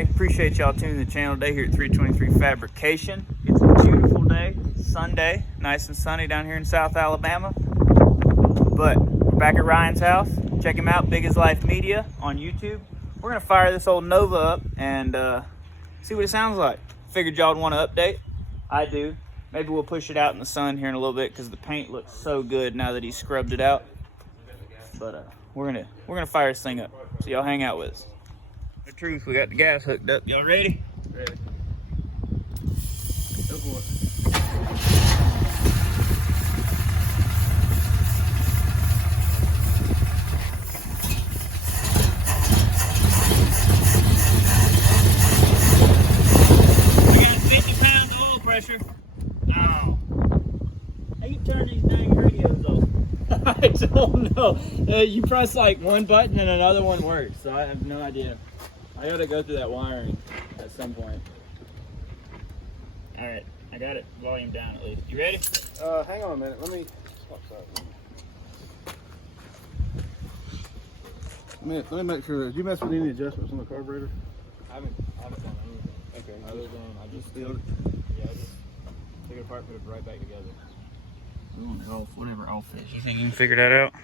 everybody. Appreciate y'all tuning in the channel today here at 323 Fabrication. It's a beautiful day, Sunday, nice and sunny down here in South Alabama. But we're back at Ryan's house. Check him out, Big as Life Media on YouTube. We're gonna fire this old Nova up and see what it sounds like. Figured y'all would want to update. I do. Maybe we'll push it out in the sun here in a little bit because the paint looks so good now that he scrubbed it out. But we're gonna fire this thing up. So y'all hang out with us. The truth, we got the gas hooked up. Y'all ready? Ready. Go for it. We got 50 pounds of oil pressure. Oh. How you turn these dang radios off? I don't know. You press like one button and another one works, so I have no idea. I gotta go through that wiring at some point. All right, I got it. Volume down at least. You ready? Hang on a minute. Let me swap sides. Let me make sure. Did you mess with any adjustments on the carburetor? I haven't done anything. Okay. Other than I just Filled it. Yeah, I just took it apart, put it right back together. Off, whatever off is. You think you can figure that out?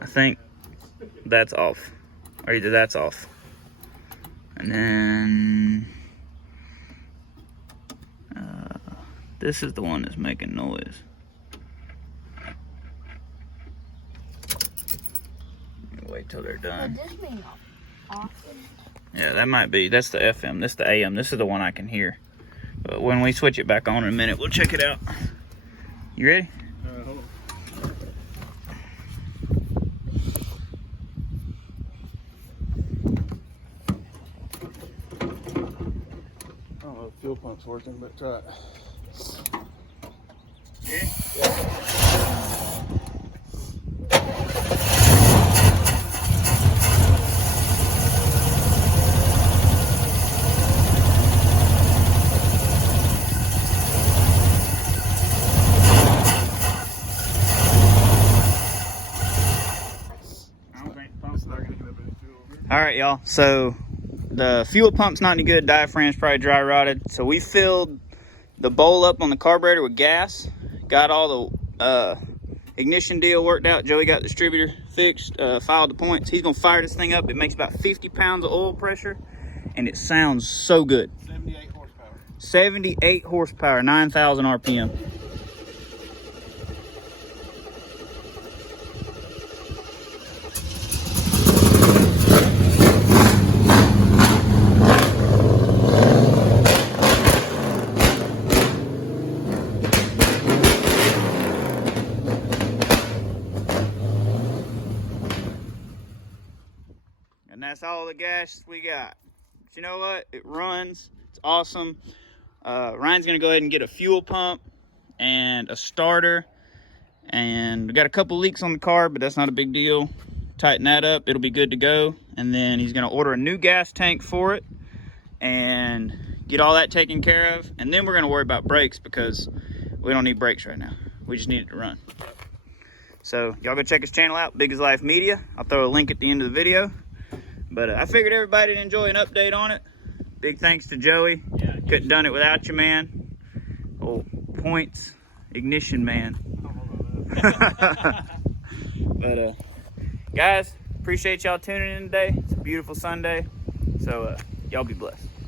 I think that's off. Or either that's off. And then this is the one that's making noise. Wait till they're done. Does this mean off? Yeah, that might be. That's the FM. This is the AM. This is the one I can hear. But when we switch it back on in a minute, we'll check it out. You ready? Hold on. I don't know if the fuel pump's working, but try it. Yeah. All right, y'all. So the fuel pump's not any good. Diaphragm's probably dry rotted. So we filled the bowl up on the carburetor with gas. Got all the ignition deal worked out. Joey got the distributor fixed. Filed the points. He's gonna fire this thing up. It makes about 50 pounds of oil pressure, and it sounds so good. 78 horsepower. 78 horsepower, 9,000 RPM. And that's all the gas we got. But you know what? It runs. It's awesome. Ryan's going to go ahead and get a fuel pump and a starter. And we got a couple leaks on the car, but that's not a big deal. Tighten that up. It'll be good to go. And then he's going to order a new gas tank for it and get all that taken care of. And then we're going to worry about brakes because we don't need brakes right now. We just need it to run. So y'all go check his channel out, Big as Life Media. I'll throw a link at the end of the video. But I figured everybody'd enjoy an update on it. Big thanks to Joey. Yeah, Couldn't done it without you, man. Oh, points, ignition, man. But guys, appreciate y'all tuning in today. It's a beautiful Sunday. So y'all be blessed.